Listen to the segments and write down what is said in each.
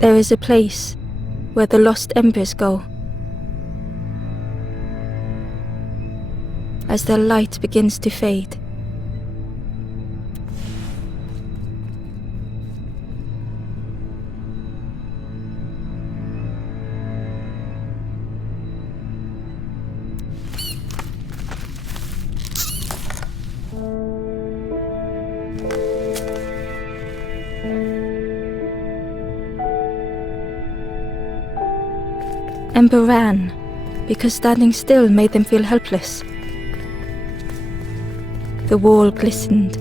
There is a place where the lost embers go. As their light begins to fade, Ember ran because standing still made them feel helpless. The wall glistened.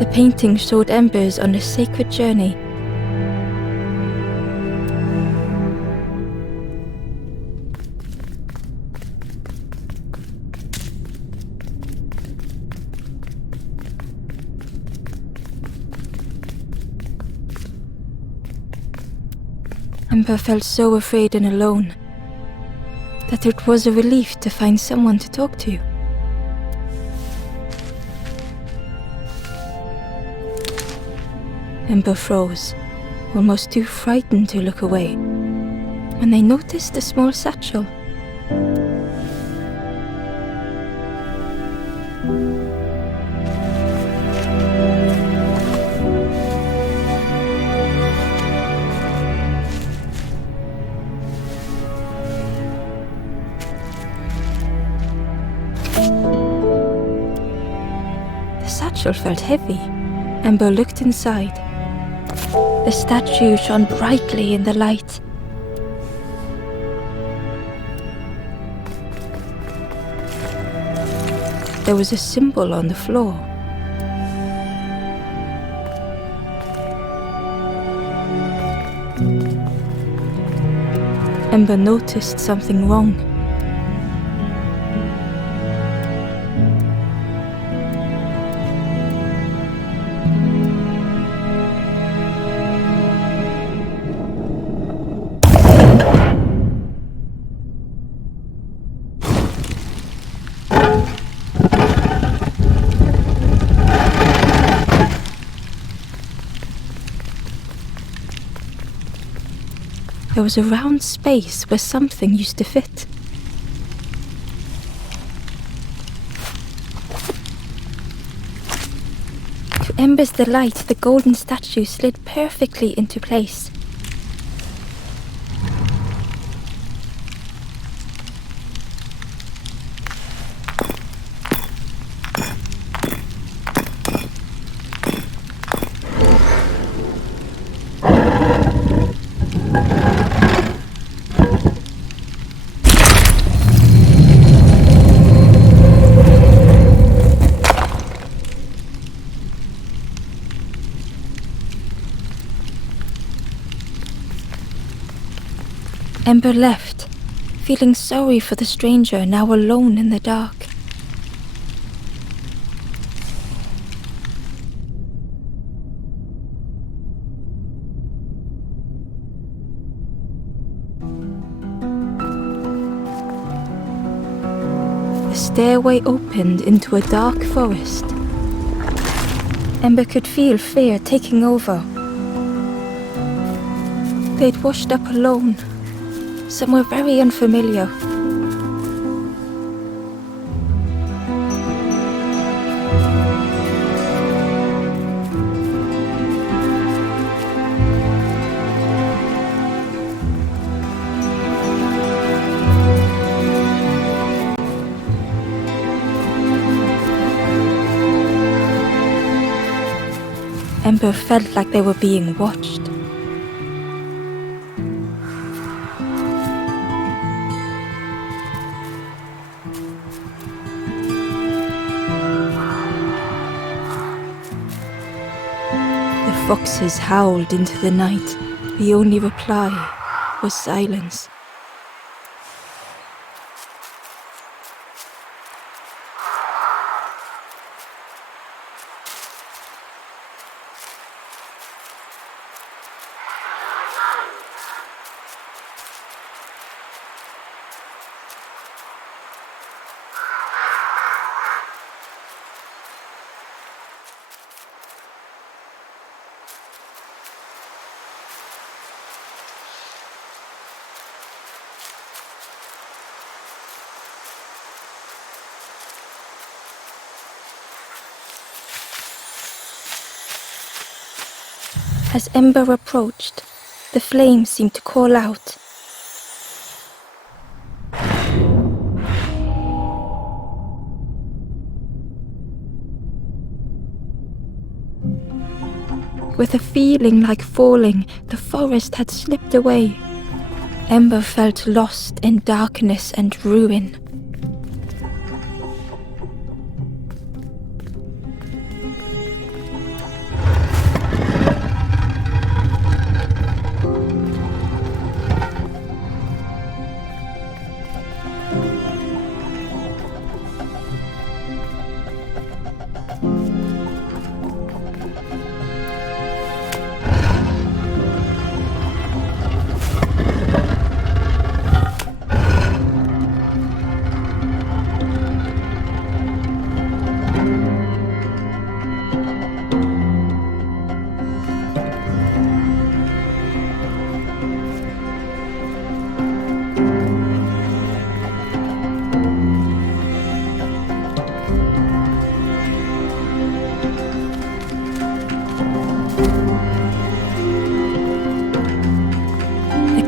The painting showed embers on a sacred journey. Ember felt so afraid and alone that it was a relief to find someone to talk to. Ember froze, almost too frightened to look away, when they noticed a small satchel. The satchel felt heavy. Ember looked inside. The statue shone brightly in the light. There was a symbol on the floor. Ember noticed something wrong. There was a round space where something used to fit. To Ember's delight, the golden statue slid perfectly into place. Ember left, feeling sorry for the stranger now alone in the dark. The stairway opened into a dark forest. Ember could feel fear taking over. They'd washed up alone, somewhere very unfamiliar. Ember felt like they were being watched. Foxes howled into the night. The only reply was silence. As Ember approached, the flames seemed to call out. With a feeling like falling, the forest had slipped away. Ember felt lost in darkness and ruin.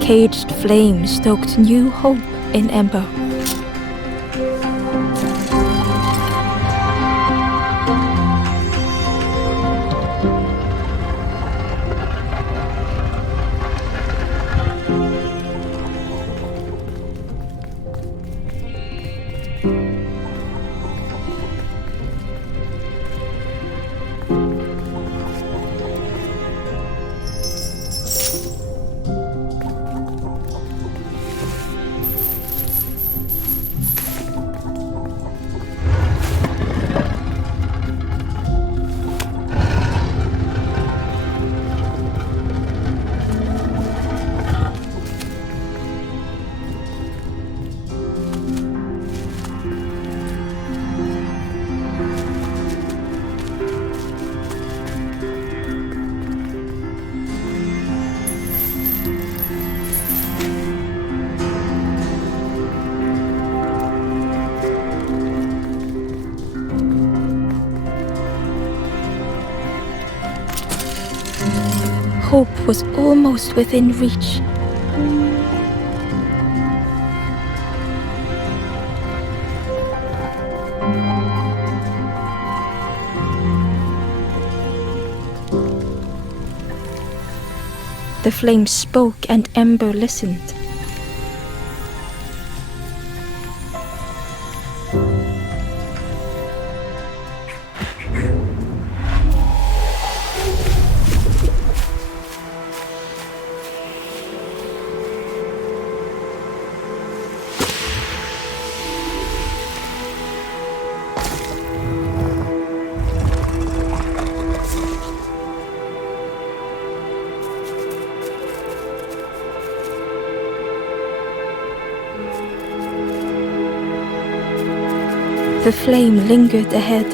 Caged flame stoked new hope in Ember. Hope was almost within reach. The flame spoke and Ember listened. The flame lingered ahead.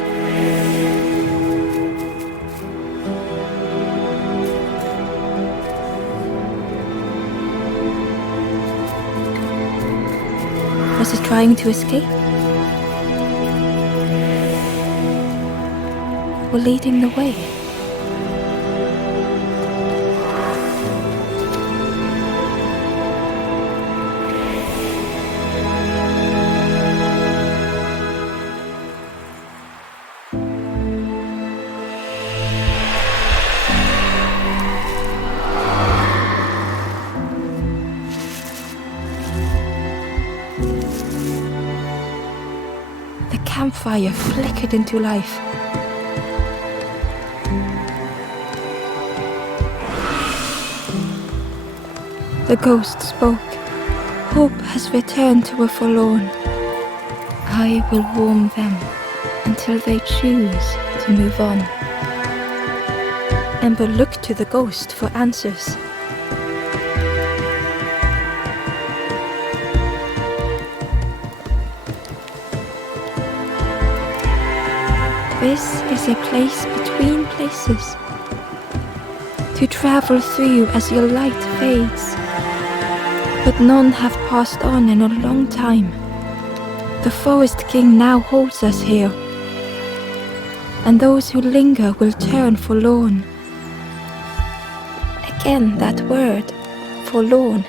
Was it trying to escape? Or leading the way? The campfire flickered into life. The ghost spoke. Hope has returned to a forlorn. I will warm them until they choose to move on. Ember looked to the ghost for answers. This is a place between places, to travel through as your light fades. But none have passed on in a long time. The Forest King now holds us here, and those who linger will turn forlorn. again that word, forlorn.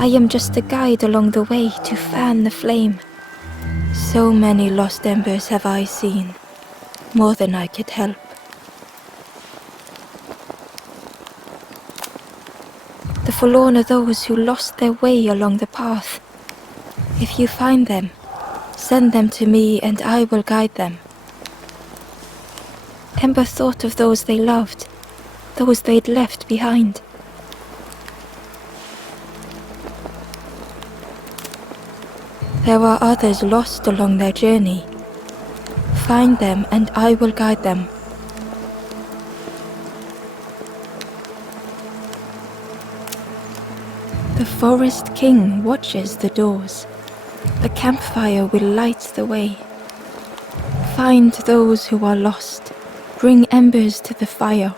I am just a guide along the way to fan the flame. So many lost embers have I seen, more than I could help. The forlorn are those who lost their way along the path. If you find them, send them to me and I will guide them. Ember thought of those they loved, those they'd left behind. There are others lost along their journey. Find them and I will guide them. The forest king watches the doors. The campfire will light the way. Find those who are lost. Bring embers to the fire.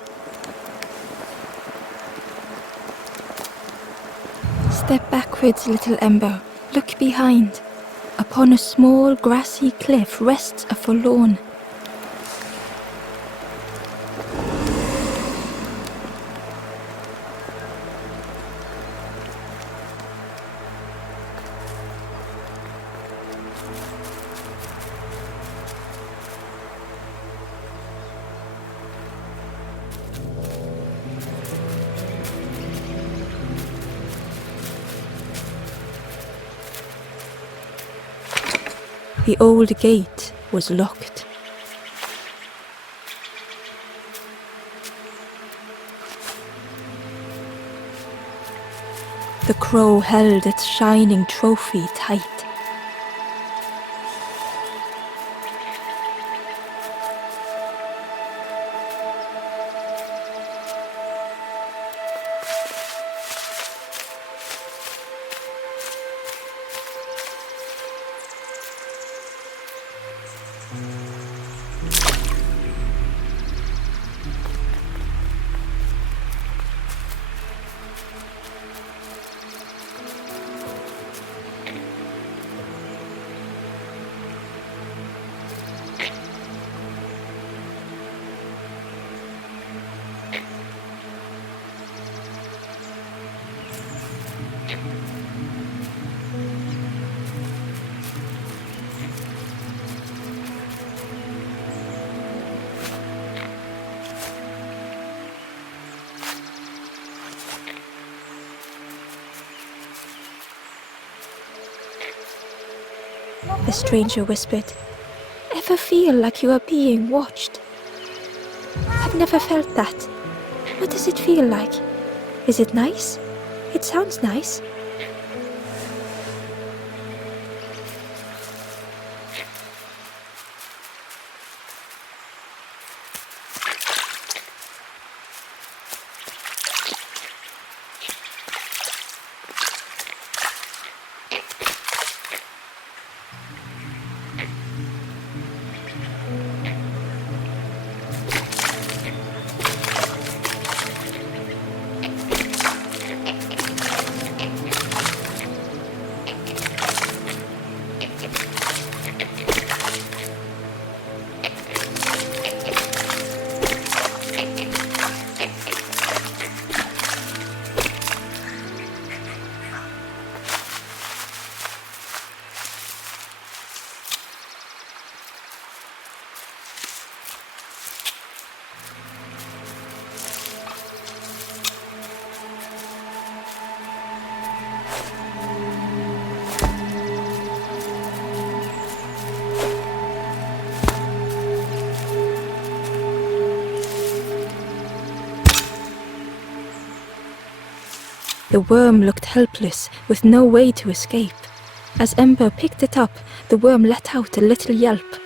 Step backwards, little ember. Look behind. Upon a small grassy cliff rests a forlorn. The old gate was locked. The crow held its shining trophy tight. The stranger whispered, "Ever feel like you are being watched?" "I've never felt that. What does it feel like? Is it nice? It sounds nice." The worm looked helpless, with no way to escape. As Ember picked it up, the worm let out a little yelp.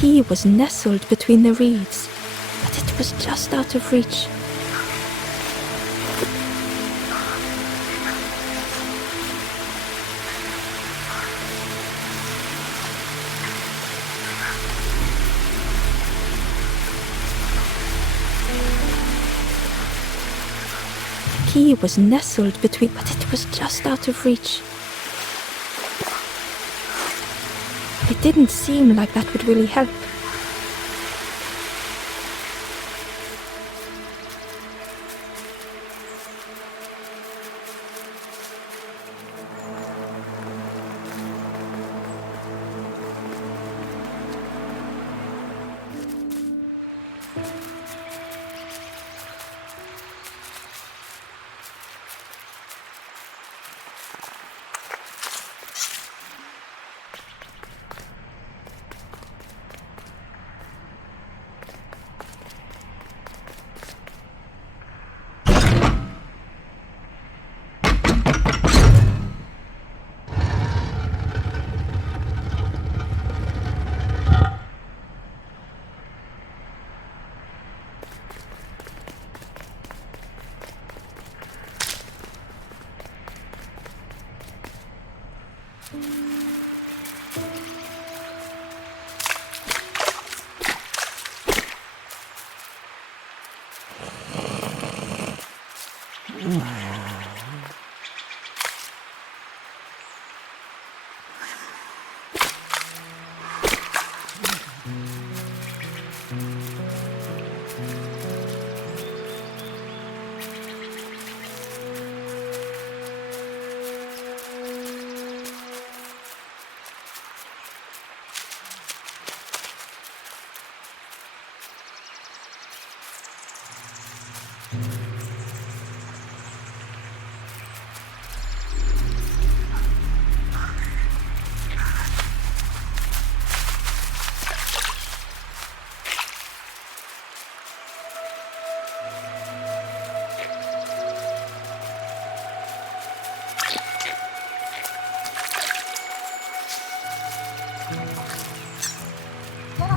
key was nestled between the reeds, but it was just out of reach. The key was nestled between, but it was just out of reach. It didn't seem like that would really help.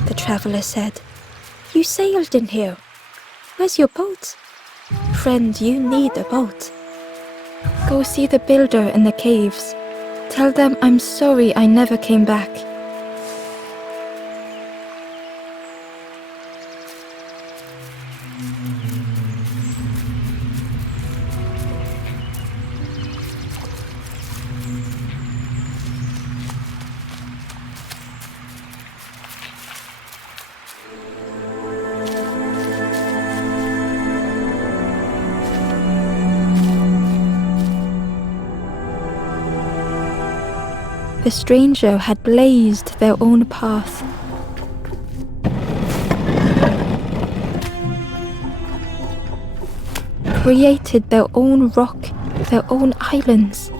The traveler said, "You sailed in here. Where's your boat? Friend, you need a boat. Go see the builder in the caves. Tell them I'm sorry I never came back." The stranger had blazed their own path. Created their own rock, their own islands.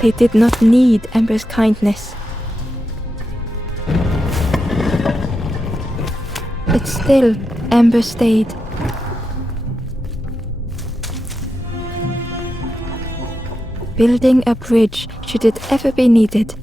They did not need Amber's kindness. But still, Amber stayed. Building a bridge should it ever be needed.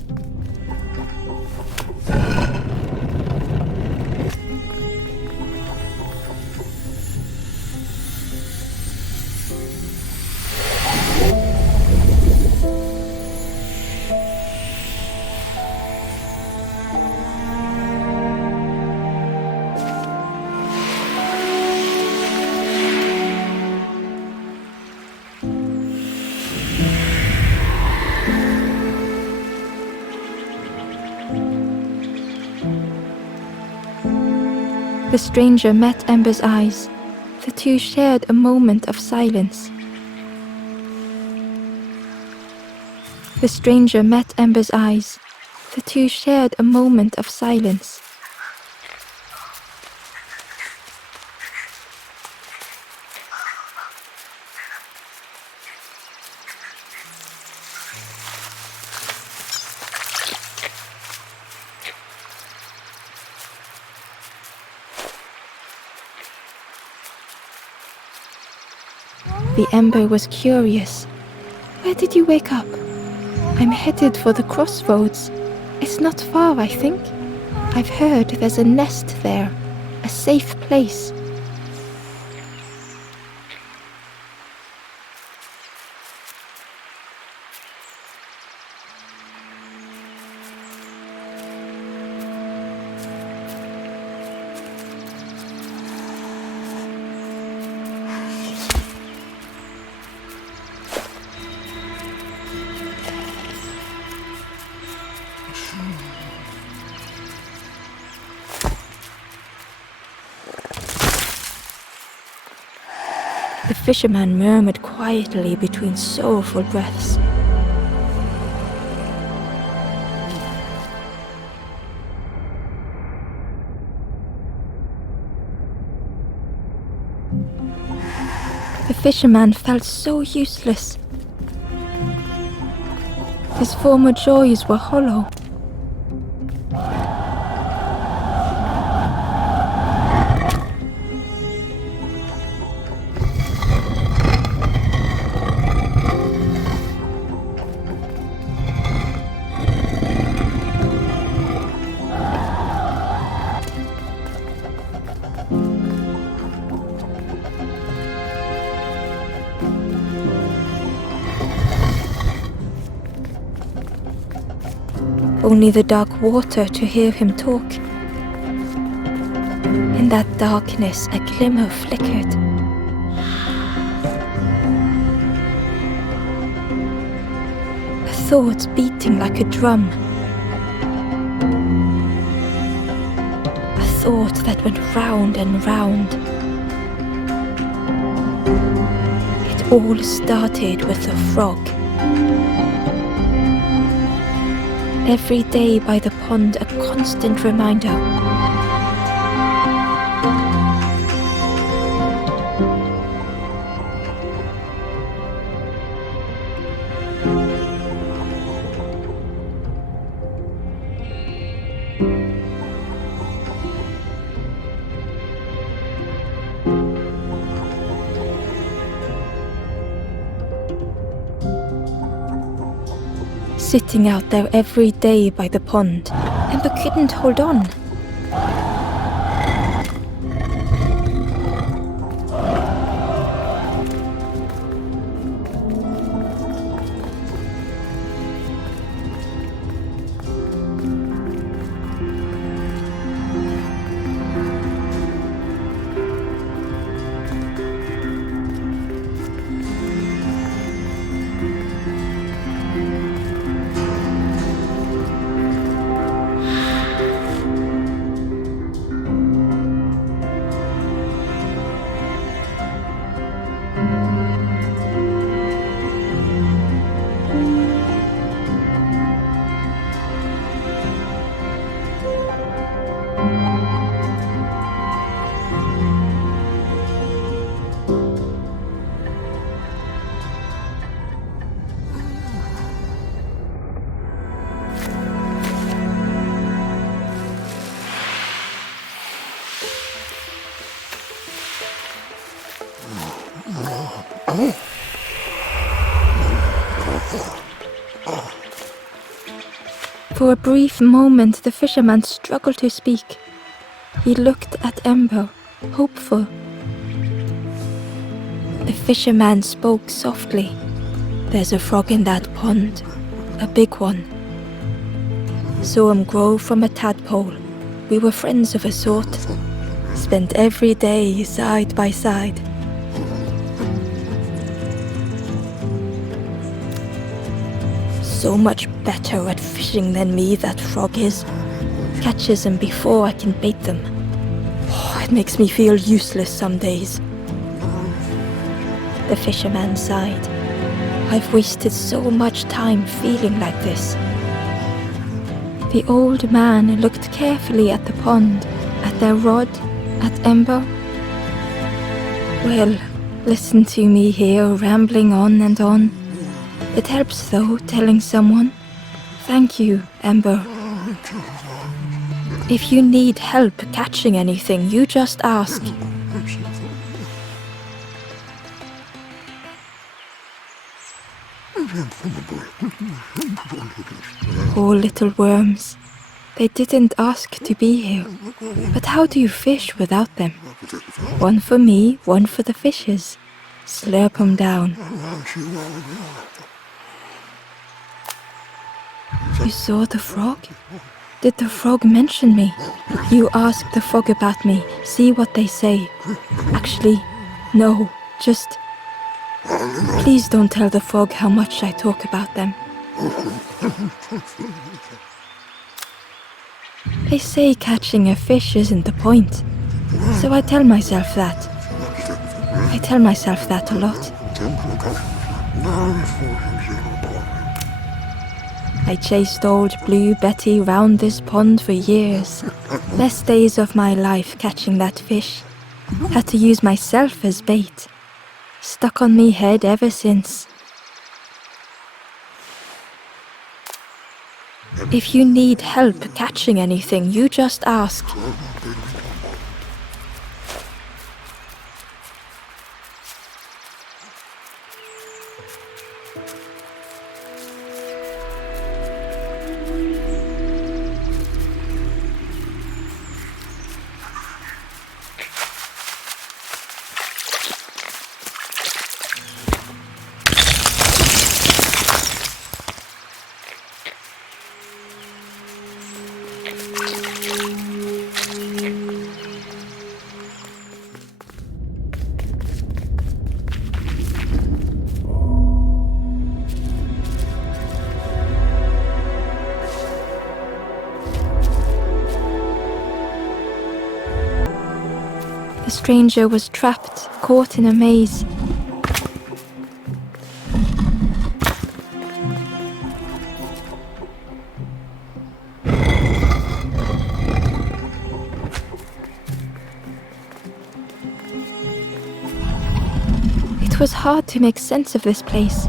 The stranger met Amber's eyes. The two shared a moment of silence. The stranger met Amber's eyes. The two shared a moment of silence. The Ember was curious. Where did you wake up? I'm headed for the crossroads. It's not far, I think. I've heard there's a nest there, a safe place. The fisherman murmured quietly between soulful breaths. The fisherman felt so useless. His former joys were hollow. Only the dark water to hear him talk. In that darkness, a glimmer flickered. A thought beating like a drum. A thought that went round and round. It all started with a frog. Every day by the pond, a constant reminder. Sitting out there every day by the pond, Ember couldn't hold on. For a brief moment, the fisherman struggled to speak. He looked at Ember, hopeful. The fisherman spoke softly. "There's a frog in that pond, a big one. Saw him grow from a tadpole. We were friends of a sort. Spent every day side by side. So much better at fishing than me, that frog is. Catches them before I can bait them. Oh, it makes me feel useless some days." The fisherman sighed. "I've wasted so much time feeling like this." The old man looked carefully at the pond, at their rod, at Ember. "Well, listen to me here, rambling on and on. It helps, though, telling someone. Thank you, Ember. If you need help catching anything, you just ask." Poor little worms. They didn't ask to be here. But how do you fish without them? One for me, one for the fishes. Slurp 'em down. "You saw the frog? Did the frog mention me? You ask the frog about me, see what they say." "Actually, no, just... Please don't tell the frog how much I talk about them." They say catching a fish isn't the point, so I tell myself that. I tell myself that a lot. I chased old Blue Betty round this pond for years. Best days of my life catching that fish. Had to use myself as bait. Stuck on me head ever since. If you need help catching anything, you just ask. The stranger was trapped, caught in a maze. It was hard to make sense of this place.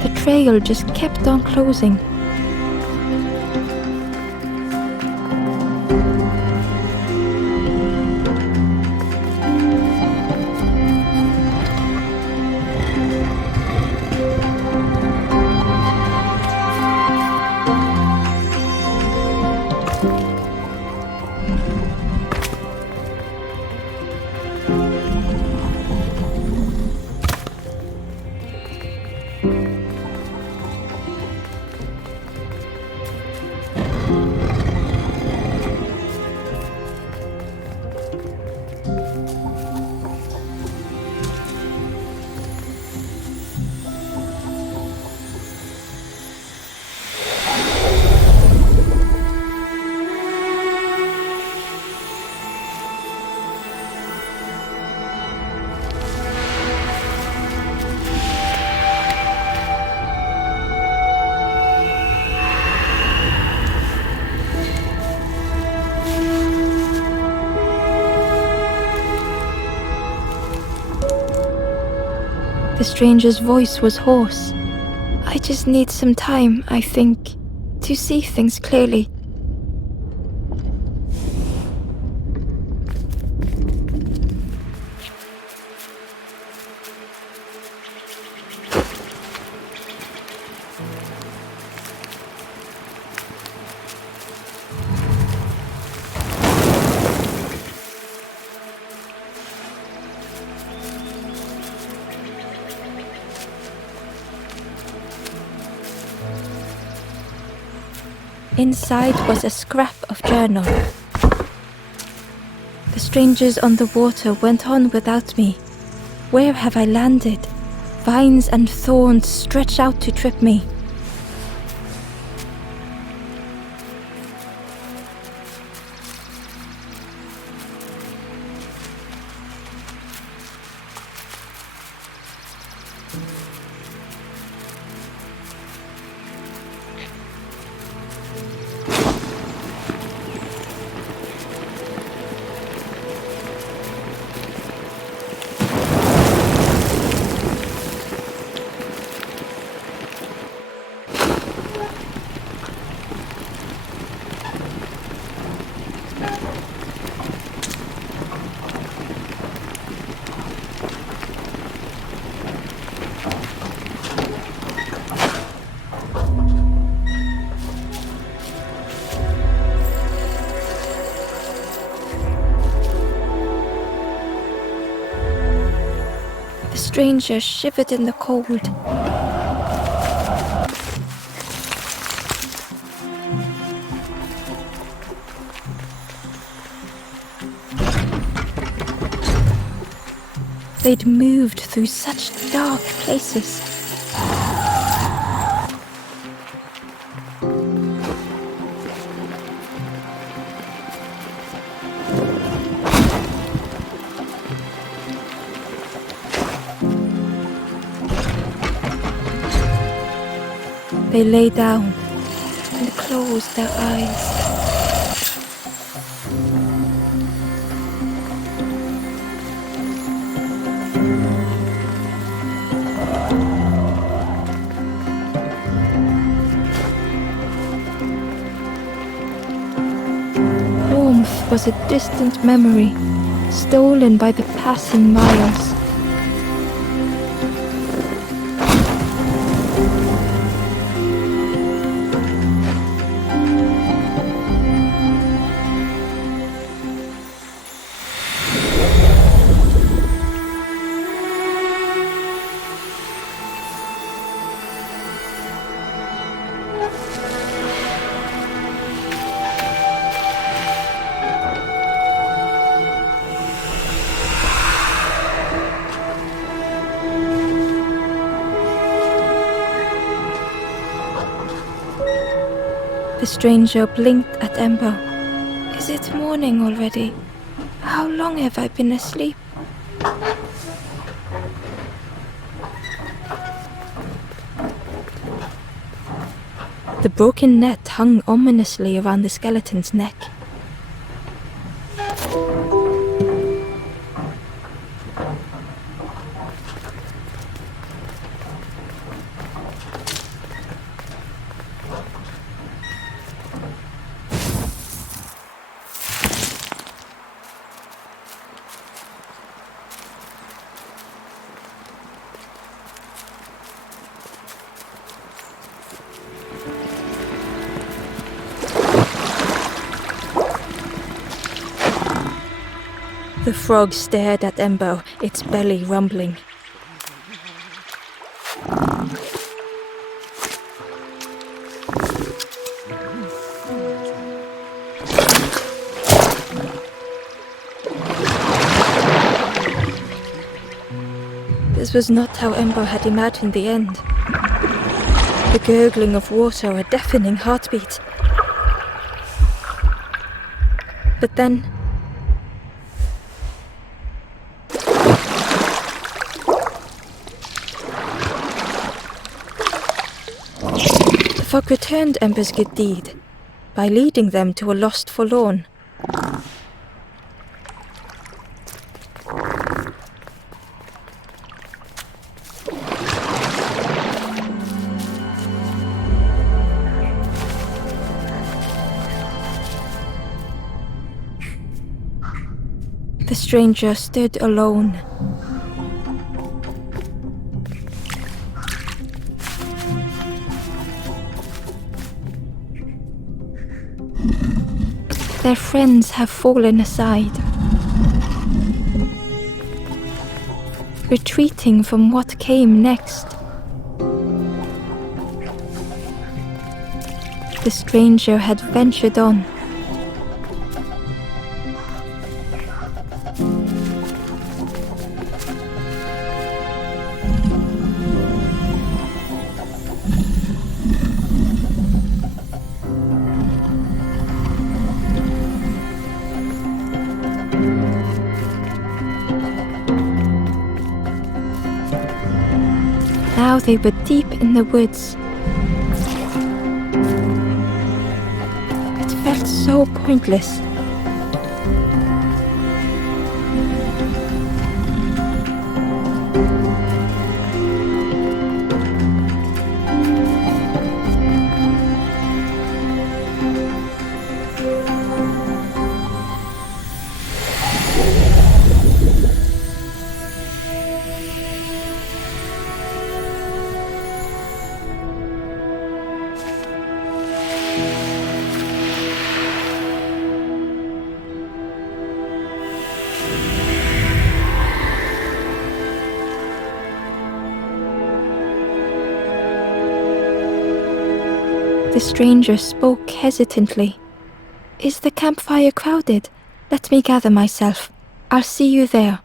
The trail just kept on closing. The stranger's voice was hoarse. I just need some time, I think, to see things clearly. Inside was a scrap of journal. The strangers on the water went on without me. Where have I landed? Vines and thorns stretch out to trip me. The stranger shivered in the cold. They'd moved through such dark places. They lay down and closed their eyes. Warmth was a distant memory, stolen by the passing miles. The stranger blinked at Ember. Is it morning already? How long have I been asleep? The broken net hung ominously around the skeleton's neck. The frog stared at Ember, its belly rumbling. This was not how Ember had imagined the end. The gurgling of water, a deafening heartbeat. But then the fog returned Ember's good deed by leading them to a lost forlorn. stranger stood alone. Their friends have fallen aside, retreating from what came next. The stranger had ventured on. Now they were deep in the woods. It felt so pointless. The stranger spoke hesitantly. "Is the campfire crowded? Let me gather myself. I'll see you there."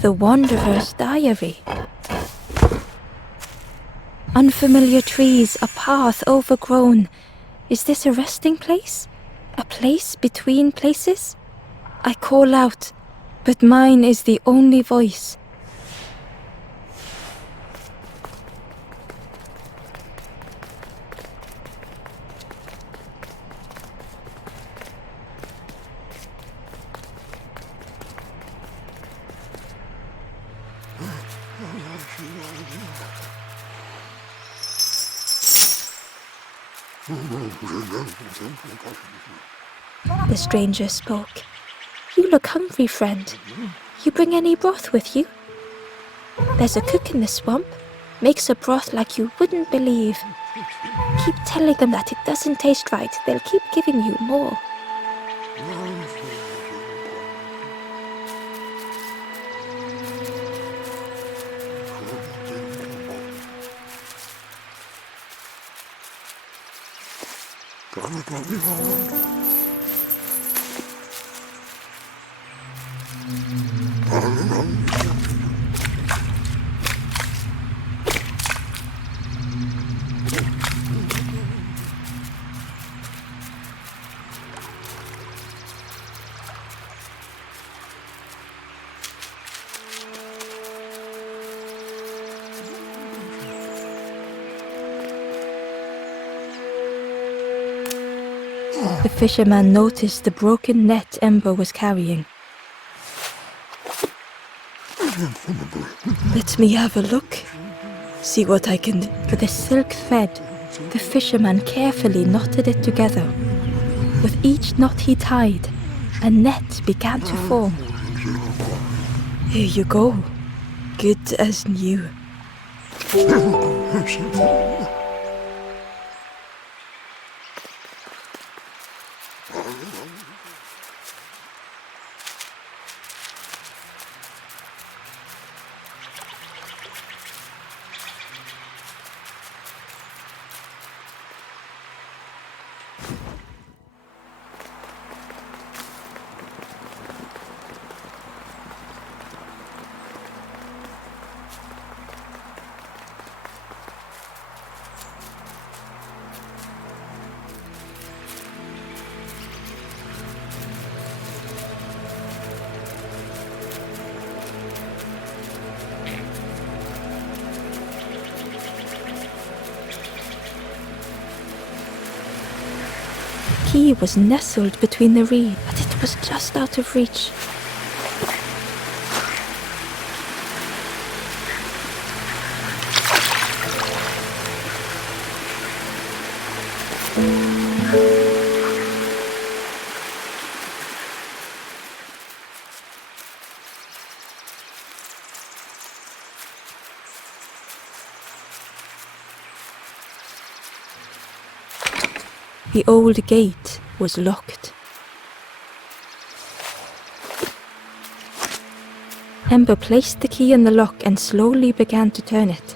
The Wanderer's Diary. Unfamiliar trees, a path overgrown. Is this a resting place? A place between places? I call out, but mine is the only voice. The stranger spoke. "You look hungry, friend. You bring any broth with you? There's a cook in the swamp. Makes a broth like you wouldn't believe. Keep telling them that it doesn't taste right. They'll keep giving you more." The fisherman noticed the broken net Ember was carrying. "Let me have a look. See what I can do." With a silk thread, the fisherman carefully knotted it together. With each knot he tied, a net began to form. "Here you go. Good as new." The key was nestled between the reeds, but it was just out of reach. The old gate was locked. Ember placed the key in the lock and slowly began to turn it.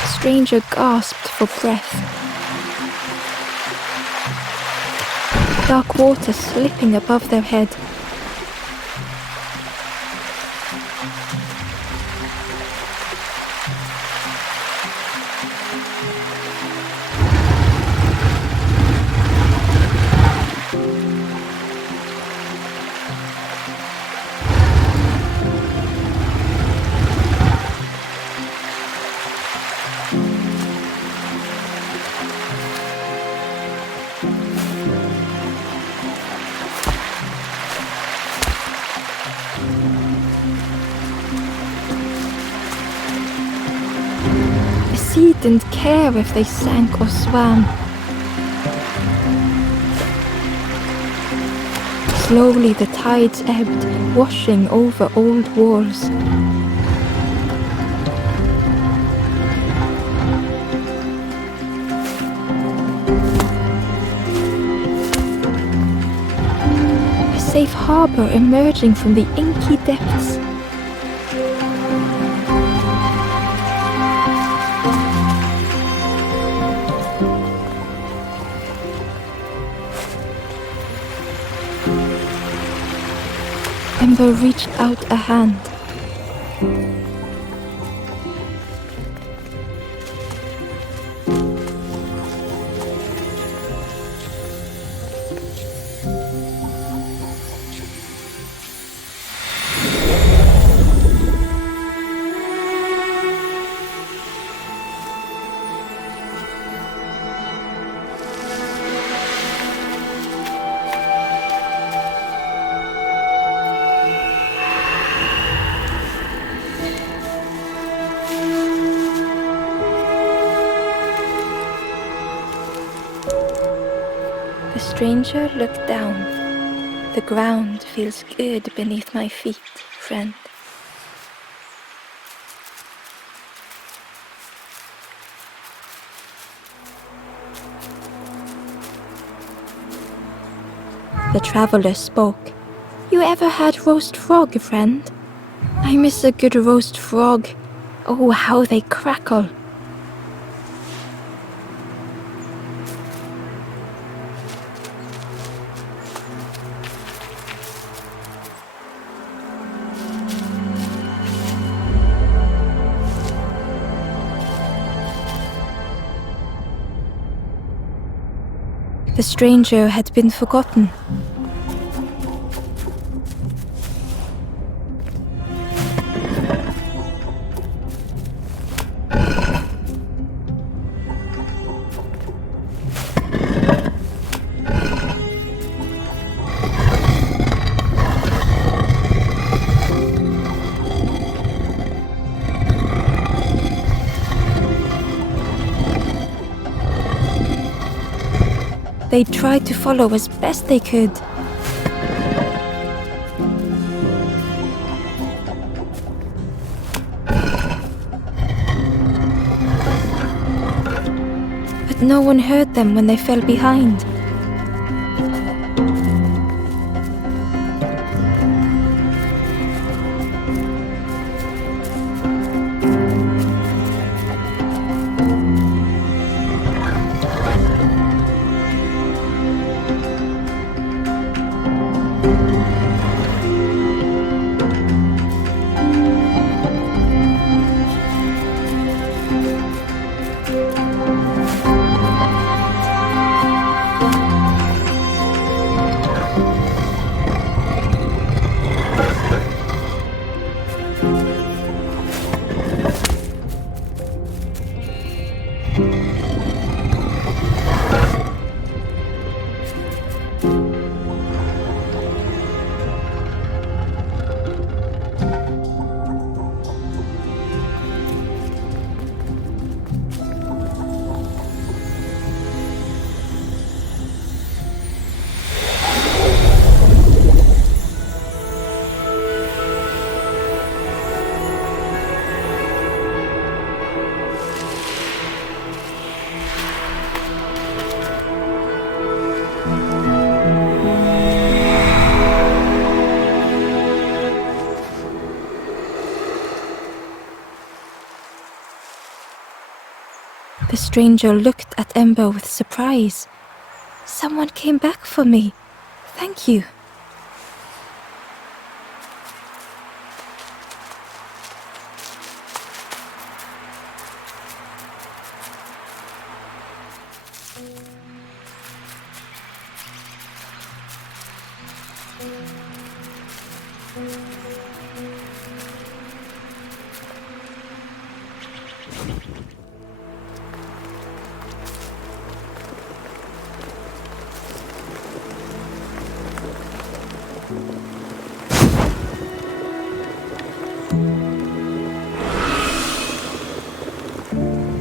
The stranger gasped for breath. Dark water slipping above their head. The sea didn't care if they sank or swam. Slowly the tides ebbed, washing over old walls. A safe harbor emerging from the inky depths. Ember reached out a hand. The stranger looked down. The ground feels good beneath my feet, friend. The traveler spoke. You ever had roast frog, friend? I miss a good roast frog. Oh, how they crackle. The stranger had been forgotten. They tried to follow as best they could. But no one heard them when they fell behind. The stranger looked at Ember with surprise. Someone came back for me. Thank you.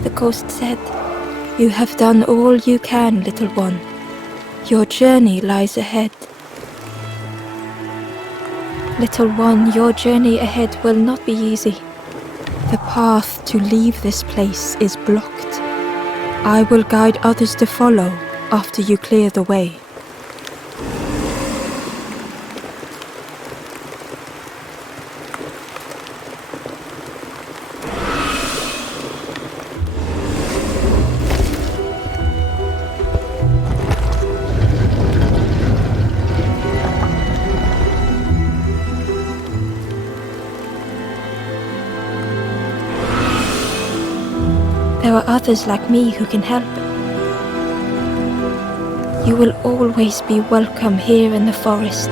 The ghost said, "You have done all you can, little one. Your journey lies ahead." Little one, your journey ahead will not be easy. The path to leave this place is blocked. I will guide others to follow after you clear the way. There are others like me who can help. You will always be welcome here in the forest.